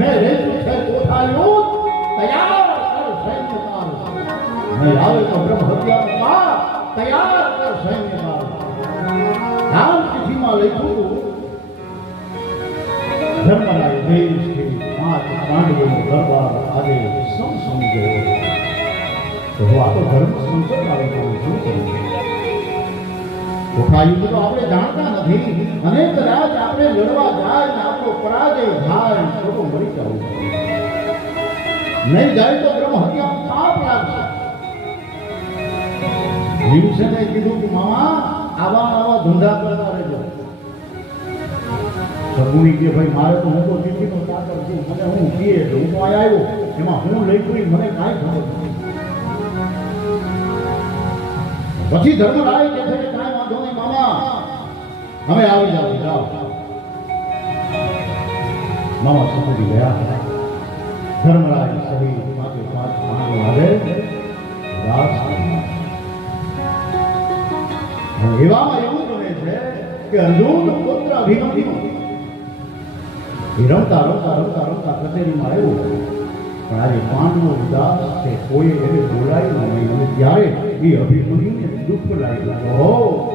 ને રેતું છે કોઠાયું તૈયાર કર સૈન્યકાર નહીં આવે તો બ્રહ્મ હત્યા તૈયાર કર સૈન્યકાર નામ ચિઠ્ઠીમાં લખ્યું ધર્મરાય દેશ કે 5 પાંડવોનો દરબાર આજે સમસમ ગયો તો આ તો ધર્મ સંસદમાં શું કરું કોઠાયુદ્ધ તો આપણે જાણતા નથી અને કદાચ આપણે લડવા જાય ને આપણો પરાજય થાય તો મરી જવું નહીં જાય તો બ્રહ્મ હત્યા પાપ લાગશે ભીમસેને કીધું કે મામા આવા ધંધા કરતા રહેજો સગુણી કે ભાઈ મારે તો હું તો દીકરીનો ચાકર છું મને હું કીએ હું તો અહીંયા આવ્યો એમાં હું લઈ ગઈ મને કાંઈ ખબર નથી પછી ધર્મરાય કહે છે કે કાંઈ વાંધો નહીં મામા હવે આવી જાઓ મામા સમજી ગયા ધર્મરાય સહિત 5 પાંડવો આવે રાજ એવામાં એવું બને છે કે અર્જુન પુત્ર અભિમન્યુ રમતા કચેરીમાં આવ્યો પણ આજે પાંડવો ઉદાસ છે કોઈ એને બોલાયું નહીં અને ત્યારે એ અભિમન્યુને દુઃખ લાગ્યું